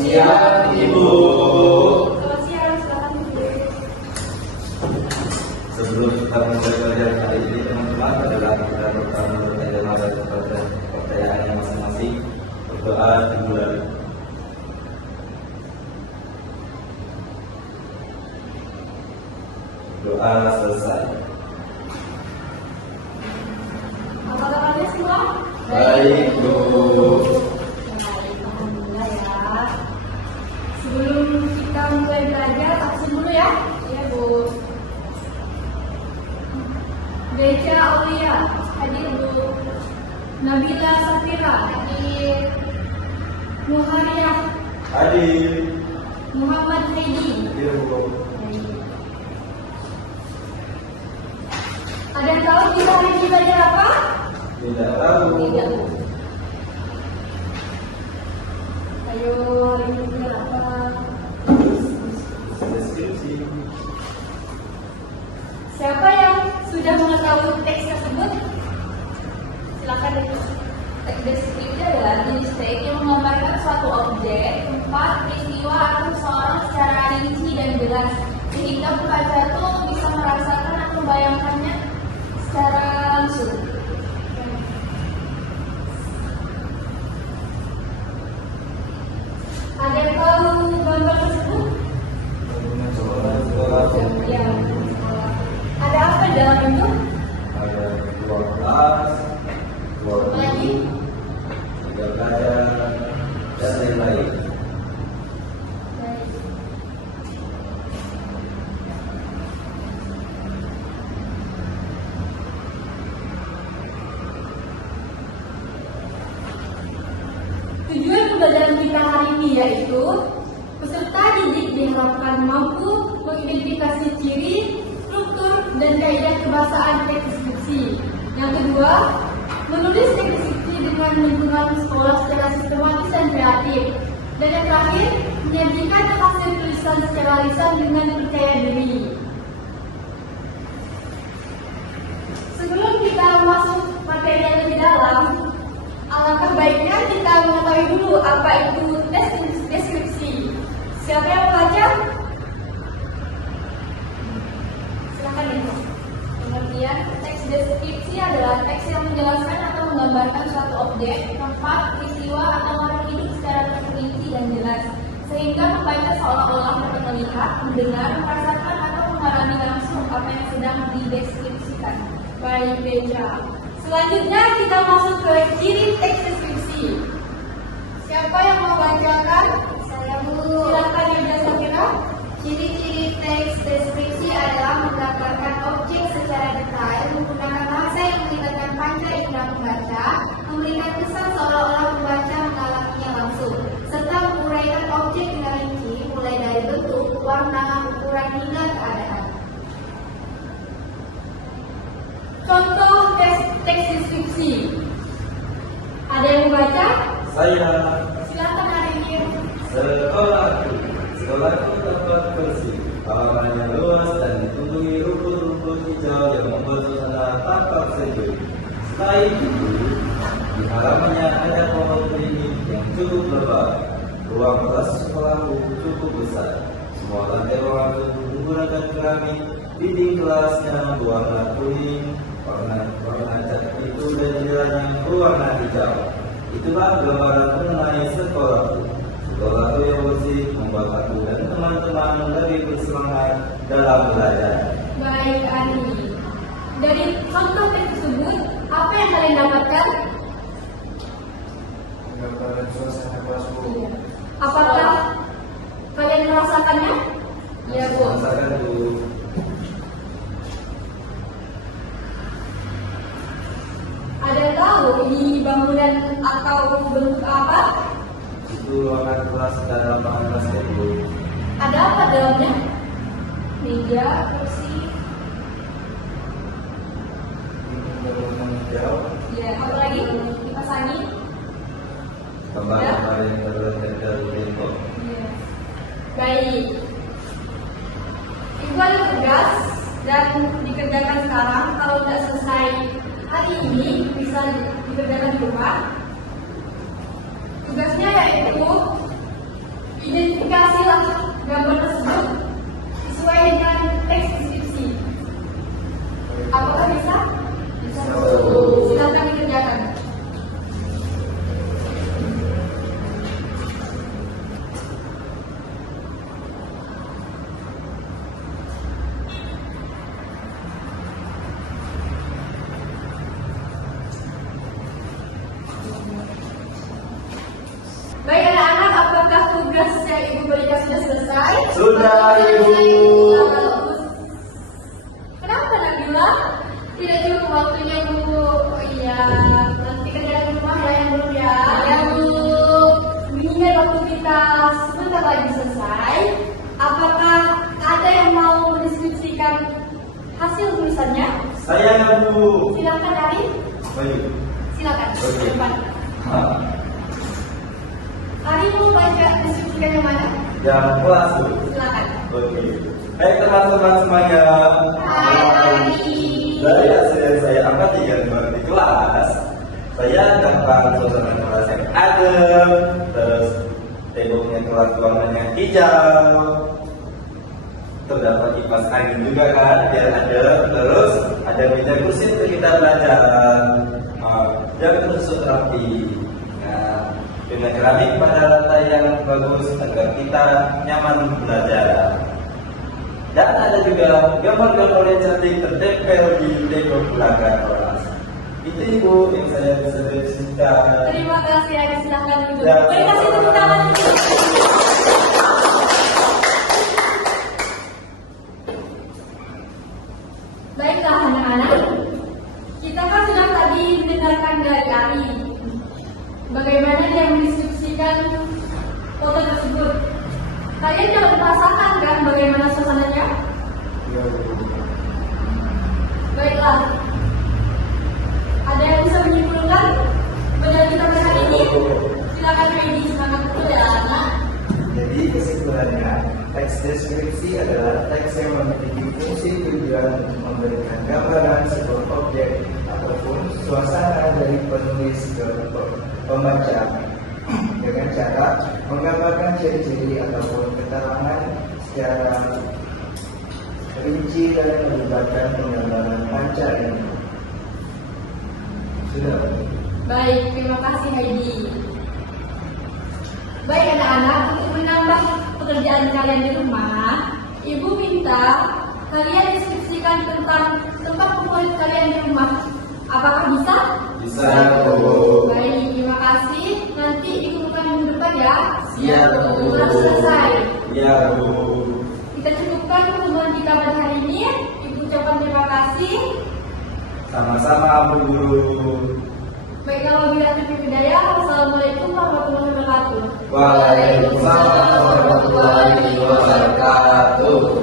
siang, Ibu. Selamat siang, silakan duduk. Sebelum kita mulai pelajaran hari ini, teman-teman, adalah kita pertama bertanya kepada pertanyaannya masing-masing. Berdoa dimulai. Doa selesai. Apa kabarnya semua? Baik, Bu. Baik, alhamdulillah ya. Sebelum kita mulai belajar, absen dulu ya. Iya, Bu. Beca Aulia, hadir Bu. Nabila Safira, hadir. Muhariyah, Hadir. Muhammad Haidi. Hadir, Bu. Ada yang tahu kita hari ini belajar apa? Tidak tahu. Tidak, Bu. Ayo, hari ini belajar apa? Deskripsi. Siapa yang sudah mengetahui teks tersebut? Silakan ditulis. Teks deskripsi adalah jenis teks yang menggambarkan suatu objek, tempat, peristiwa, atau seseorang secara rinci dan jelas, sehingga pembaca itu bisa merasakan atau membayangkannya secara langsung. Ada yang tahu gambar tersebut? Ya. Ada apa di dalam itu? Ada dua kelas, dua Lagi? tiga pelajar, dan lain-lain. Tujuan pembelajaran kita hari ini yaitu peserta didik diharapkan mampu mengidentifikasi ciri, struktur, dan kaidah kebahasaan teks deskripsi. Yang kedua, menulis teks deskripsi dengan lingkungan sekolah secara sistematis dan kreatif. Dan yang terakhir, menyajikan hasil tulisan secara lisan dengan percaya diri. Sebelum kita masuk materi yang lebih dalam, alangkah baiknya kita mengetahui dulu apa itu teks deskripsi. Siapa yang membaca? Silakan ibu. Pengertian teks deskripsi adalah teks yang menjelaskan atau menggambarkan suatu objek, tempat, peristiwa, atau orang hidup secara terperinci dan jelas, sehingga membaca seolah-olah dapat melihat, mendengar, merasakan, atau mengalami langsung apa yang sedang dideskripsikan. Baik, Beja. Selanjutnya kita masuk ke ciri teks deskripsi. Siapa yang mau bacakan? Saya, Bu. Silakan Beja Safira. Ciri-ciri teks deskripsi adalah menggambarkan objek secara detail, menggunakan bahasa yang melibatkan panca indera pembaca, memberikan kesan seolah-olah pembaca mengalaminya langsung, serta menguraikan objek dengan rinci, mulai dari bentuk, warna, ukuran hingga keadaan. Contoh teks deskripsi. Ada yang membaca? Saya Silakan Arifin. sekolahku tempat bersih, halamannya luas dan ditumbuhi rumput-rumput hijau yang membuat suasana tampak sejuk. Selain itu, di halamannya ada pohon beringin yang cukup lebat. Ruang kelas sekolahku cukup besar. Semua lantai ruangan itu menggunakan keramik. Dinding kelasnya berwarna kuning, warna cat itu dan jendelanya berwarna hijau. Itulah gambaran mengenai sekolahku. Sekolahku yang bersih membuat aku dan teman-teman lebih bersemangat dalam belajar. Baik, Ani. Dari contoh teks tersebut, apa yang kalian dapatkan? Gambaran suasana kelasku. Apakah kalian merasakannya? Ya, Bu. Rasakan dulu. Ada yang tahu ini bangunan atau bentuk apa? Itu ruangan kelas dan lapangan basket dulu. Ada apa dalamnya? Meja, kursi. Ruangan hijau. Ya, apa lagi? Dipasangi. Gambar-gambar yang terlihat dari tembok. Ya. Baik. Ibu ada tugas dan dikerjakan sekarang. Kalau tidak selesai hari ini, bisa dikerjakan di rumah. Tugasnya yaitu Identifikasilah gambar tersebut sesuai dengan teks deskripsi. Apakah bisa? Bisa. Silakan dikerjakan. Baik anak-anak, apakah tugas yang Ibu berikan sudah selesai? Sudah, Ibu. Bagus. Kenapa Nabila? Tidak cukup waktunya Bu. Oh iya, nanti kerjaan rumah ya yang belum ya. Ya Bu. Mengingat waktu kita sebentar lagi selesai, apakah ada yang mau mendeskripsikan hasil tulisannya? Saya, Bu. Silakan Ari. Ayo. Silakan. Oke. Depan. Hah. Ari mau baca deskripsikan yang mana? Yang kelas, Bu. Silakan. Oke. Hai teman-teman semuanya. Hai Ari. Dari hasil yang saya amati gambar di kelas, saya dapat suasana kelas yang adem, terus temboknya kelas warnanya hijau, terdapat kipas angin juga kan, biar adem, terus ada meja kursi untuk kita belajar, yang tersusun rapi. Nah, dengan keramik pada lantai yang bagus agar kita nyaman belajar. Dan ada juga gambar-gambar yang cantik tertempel di tembok belakang kelas. Itu Ibu yang saya bisa deskripsikan. Terima kasih Ari, silakan duduk. Ya. Beri kasih tepuk tangan. Baiklah anak-anak, kita kan sudah tadi mendengarkan dari Ari bagaimana dia mendeskripsikan foto tersebut. Kalian dapat merasakan kan bagaimana suasananya? Ya, Bu. Baiklah. Ada yang bisa menyimpulkan pada kita pada hari ini? Silakan Freddy, semangat dulu ya anak. Jadi kesimpulannya, teks deskripsi adalah teks yang memiliki fungsi tujuan untuk memberikan gambaran sebuah objek ataupun suasana dari penulis ke pembaca dengan cara menggambarkan ciri-ciri ataupun keterangan secara rinci dan melibatkan penggambaran panca indera. Sudah. Baik, terima kasih Heidi. Baik anak-anak, untuk menambah pekerjaan kalian di rumah, Ibu minta kalian deskripsikan tentang tempat favorit kalian di rumah. Apakah bisa? Bisa, Bu. Baik, terima kasih. Nanti Ibu bukan minggu depan ya. Siap, Bu. Sudah selesai. Ya, Bu. Kita cukupkan pertemuan kita pada hari ini. Ibu ucapkan terima kasih. Sama-sama, Bu Guru. Baik, kalau bila taufiq hidayah, wassalamualaikum warahmatullahi wabarakatuh. Waalaikumsalam warahmatullahi wabarakatuh.